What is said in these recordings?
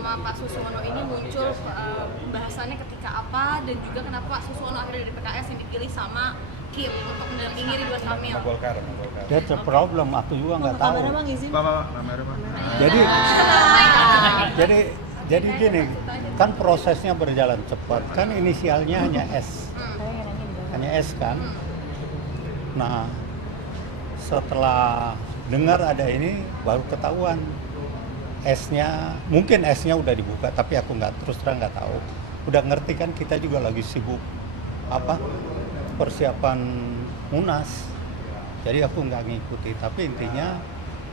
nama Pak Suswono ini muncul bahasannya ketika apa, dan juga kenapa Pak Suswono akhirnya dari PKS yang dipilih sama Kim untuk mendampingi Ridwan Kamil. Golkar. That's a problem, aku juga nggak tahu. Jadi gini, kan prosesnya berjalan cepat, kan inisialnya hanya S, kan. Nah, setelah dengar ada ini baru ketahuan S-nya, mungkin S-nya udah dibuka, tapi aku terus terang nggak tahu. Udah ngerti kan kita juga lagi sibuk persiapan Munas, jadi aku nggak ngikuti. Tapi intinya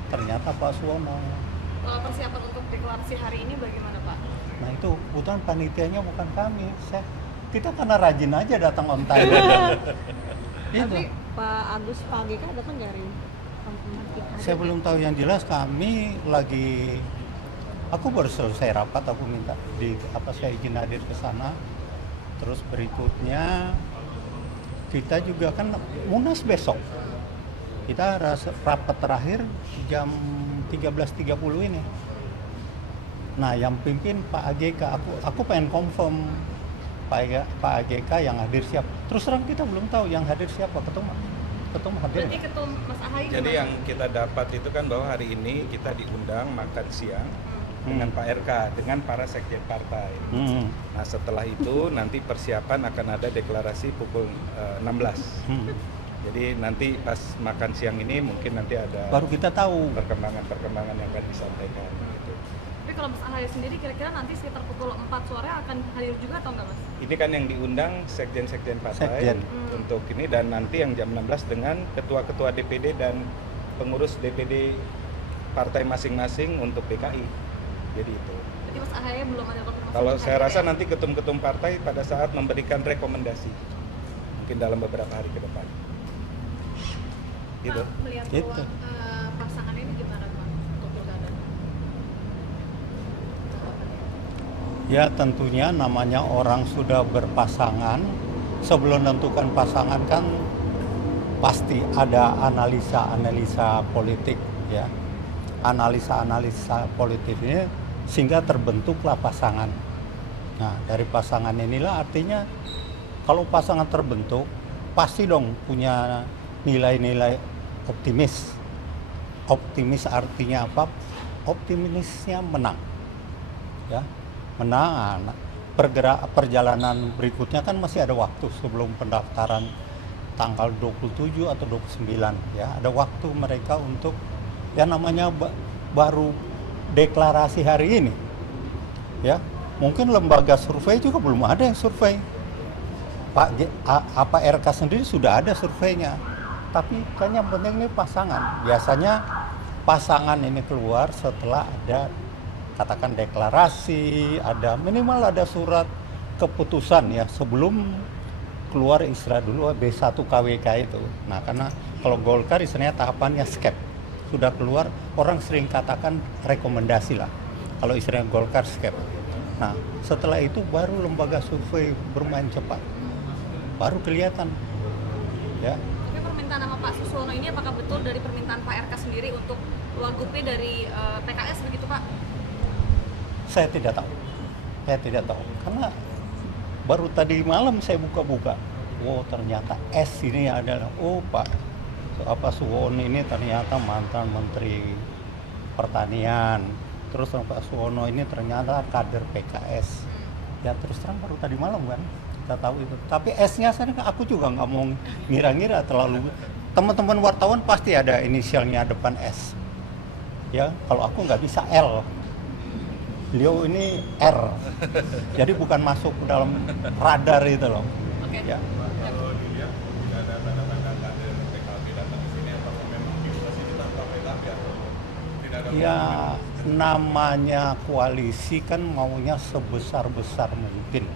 ternyata Pak Suwono. Kalau persiapan untuk deklarasi hari ini bagaimana Pak? Nah itu kebetulan panitianya bukan kami, kita karena rajin aja datang on time. Tapi Pak Agus, Pak AGK datang nggak hari ini? Saya belum tahu, yang jelas kami lagi, aku baru selesai rapat, aku minta saya izin hadir ke sana. Terus berikutnya kita juga kan Munas besok, kita rapat terakhir jam 13.30 ini. Nah yang pimpin Pak AGK, aku pengen confirm Pak AGK yang hadir siapa. Terus terang kita belum tahu yang hadir siapa, ketum hadir. Berarti ketum Mas Ahaye. Jadi yang kita dapat itu kan bahwa hari ini kita diundang makan siang dengan Pak RK, dengan para sekjen partai. Nah setelah itu nanti persiapan akan ada deklarasi pukul 16. Jadi nanti pas makan siang ini mungkin nanti ada baru kita tahu perkembangan yang akan disampaikan gitu. Tapi kalau Mas Ahaye sendiri kira-kira nanti sekitar pukul 4 sore akan hadir juga atau enggak Mas? Ini kan yang diundang sekjen-sekjen partai untuk ini, dan nanti yang jam 16 dengan ketua-ketua DPD dan pengurus DPD partai masing-masing untuk DKI. Jadi itu. Jadi Mas Ahaye belum ada konfirmasi? Kalau saya rasa nanti ketum-ketum partai pada saat memberikan rekomendasi mungkin dalam beberapa hari ke depan. Gitu. Pak, melihat peluang pasangan ini gimana Pak untuk pilkada? Ya tentunya namanya orang sudah berpasangan, sebelum menentukan pasangan kan pasti ada analisa politik ya. Analisa politik ini sehingga terbentuklah pasangan. Nah dari pasangan inilah artinya kalau pasangan terbentuk pasti dong punya nilai-nilai optimis. Optimis artinya apa? Optimisnya menang. Ya, menang. Perjalanan berikutnya kan masih ada waktu sebelum pendaftaran tanggal 27 atau 29 ya. Ada waktu mereka untuk ya namanya baru deklarasi hari ini. Ya, mungkin lembaga survei juga belum ada yang survei. Pak RK sendiri sudah ada surveinya. Tapi kan yang penting ini pasangan. Biasanya pasangan ini keluar setelah ada katakan deklarasi, ada minimal ada surat keputusan ya sebelum keluar istilah dulu B1 KWK itu. Nah karena kalau Golkar istilahnya tahapannya skep. Sudah keluar, orang sering katakan rekomendasi lah. Kalau istilahnya Golkar skep. Nah setelah itu baru lembaga survei bermain cepat. Baru kelihatan. Ya. Permintaan nama Pak Suswono ini apakah betul dari permintaan Pak RK sendiri untuk wagubnya dari PKS begitu Pak? Saya tidak tahu karena baru tadi malam saya buka-buka, ternyata S ini adalah Pak Suwono ini ternyata mantan Menteri Pertanian, terus Pak Suwono ini ternyata kader PKS. Ya terus terang baru tadi malam kan kita tahu itu. Tapi S-nya aku juga nggak mau ngira-ngira terlalu. Teman-teman wartawan pasti ada inisialnya depan S. Ya, kalau aku nggak bisa L. Beliau ini R. Jadi bukan masuk ke dalam radar itu loh. Oke. Ya. Kalau dilihat tidak ada tanda-tanda kader PKB datang ke sini, apakah memang dibatasi tanpa PKB atau tidak ada? Ya, namanya koalisi kan maunya sebesar-besar mungkin.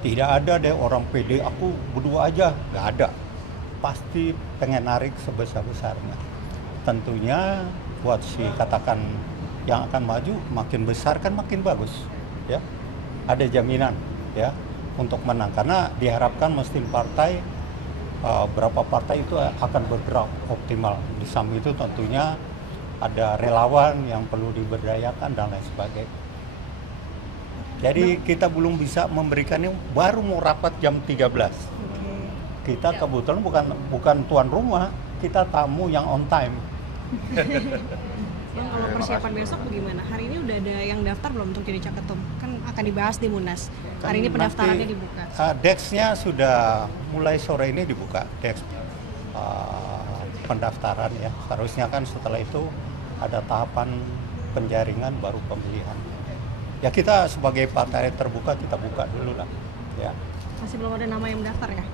Tidak ada deh orang PD, aku berdua aja, nggak ada. Pasti pengen narik sebesar-besarnya. Tentunya buat katakan yang akan maju makin besar kan makin bagus, ya. Ada jaminan, ya, untuk menang. Karena diharapkan mesin partai, berapa partai itu akan bergerak optimal. Di samping itu tentunya ada relawan yang perlu diberdayakan dan lain sebagainya. Jadi kita belum bisa memberikannya, baru mau rapat jam 13. Kita kebetulan bukan tuan rumah, kita tamu yang on time. Bang, kalau persiapan besok bagaimana? Hari ini udah ada yang daftar belum untuk jadi caketum? Kan akan dibahas di Munas. Hari ini pendaftarannya dibuka. Dex-nya sudah mulai sore ini dibuka, Dex pendaftaran ya. Seharusnya kan setelah itu ada tahapan penjaringan baru pemilihan. Ya kita sebagai partai terbuka kita buka dulu lah. Ya. Masih belum ada nama yang mendaftar ya?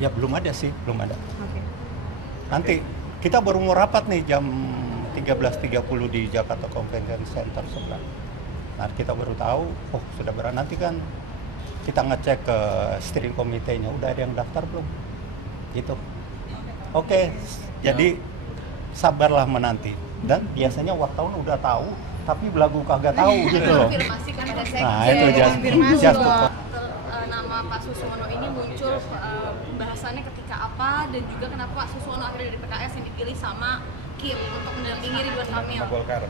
Ya belum ada sih, belum ada. Oke. Nanti kita baru mau rapat nih jam 13.30 di Jakarta Convention Center sebelah. Nah kita baru tahu, oh sudah berani. Nanti kan kita ngecek ke steering committee-nya, udah ada yang daftar belum? Gitu. Oke, jadi sabarlah menanti. Dan biasanya wartawan udah tahu, tapi belagu kagak tahu gitu loh. Konfirmasi kan ada sekjen. Nah itu konfirmasi just loh. Nama Pak Suswono ini muncul bahasannya ketika apa dan juga kenapa Pak Suswono akhirnya dari PKS yang dipilih sama Kim untuk mendampingi Ridwan Kamil. Golkar.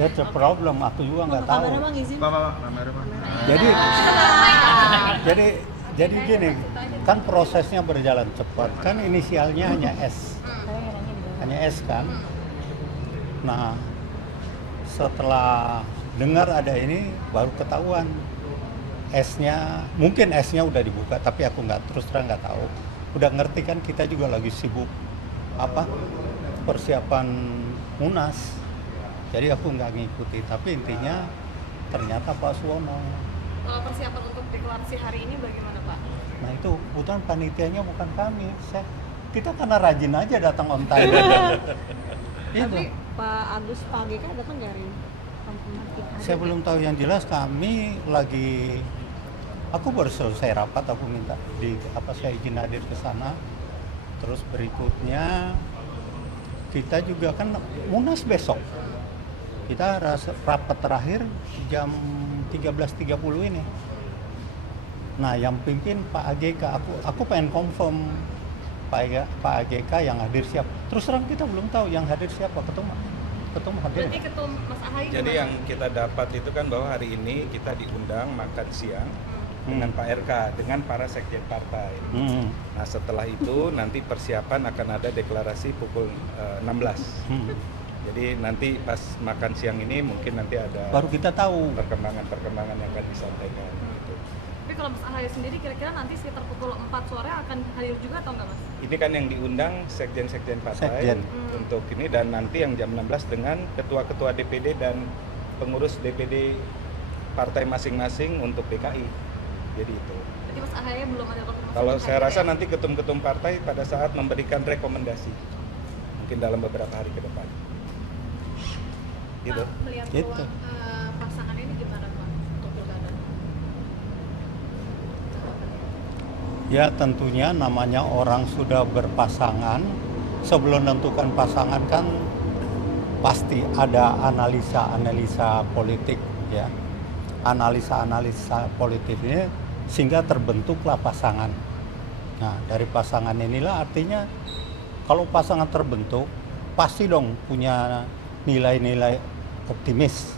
That's a problem, aku juga nggak tahu. Kabarnya Bang izin. Jadi gini, kan prosesnya berjalan cepat. Kan inisialnya hanya S. Hanya S kan. Nah, setelah dengar ada ini baru ketahuan S-nya, mungkin S-nya udah dibuka, tapi aku terus terang nggak tahu. Udah ngerti kan kita juga lagi sibuk persiapan Munas. Jadi aku nggak ngikuti, tapi intinya ternyata Pak Suwono. Kalau persiapan untuk deklarasi hari ini bagaimana Pak? Nah itu kebetulan panitianya bukan kami. Kita karena rajin aja datang on time. Tapi Pak Agus pagi kan datang nggak hari ini? Saya belum tahu, yang jelas kami lagi, aku baru selesai rapat, aku minta saya izin hadir ke sana. Terus berikutnya kita juga kan Munas besok. Kita rapat terakhir jam 13.30 ini. Nah, yang pimpin Pak AGK, aku pengen confirm Pak AGK yang hadir siapa. Terus terang kita belum tahu yang hadir siapa, ketum hadir. Berarti ketum Mas Ahaye. Jadi yang kita dapat itu kan bahwa hari ini kita diundang makan siang dengan Pak RK, dengan para sekjen partai. Nah setelah itu nanti persiapan akan ada deklarasi pukul 16. Jadi nanti pas makan siang ini mungkin nanti ada Baru kita tahu. perkembangan yang akan disampaikan. Gitu. Tapi kalau Mas Ahaye sendiri kira-kira nanti sekitar pukul 4 sore akan hadir juga atau enggak Mas? Ini kan yang diundang sekjen-sekjen partai Sekjen. untuk ini, dan nanti yang jam 16 dengan ketua-ketua DPD dan pengurus DPD partai masing-masing untuk DKI. Jadi itu. Berarti Mas Ahaye belum ada konfirmasi? Kalau untuk saya hadir rasa ya? nanti ketum-ketum partai pada saat memberikan rekomendasi, mungkin dalam beberapa hari ke depan. Gitu. Pak, melihat Gitu. peluang pasangan ini gimana Pak untuk pilkada? Ya tentunya namanya orang sudah berpasangan, sebelum menentukan pasangan kan pasti ada analisa-analisa politik ya. Analisa-analisa politik ini sehingga terbentuklah pasangan. Nah dari pasangan inilah artinya kalau pasangan terbentuk pasti dong punya nilai-nilai optimis.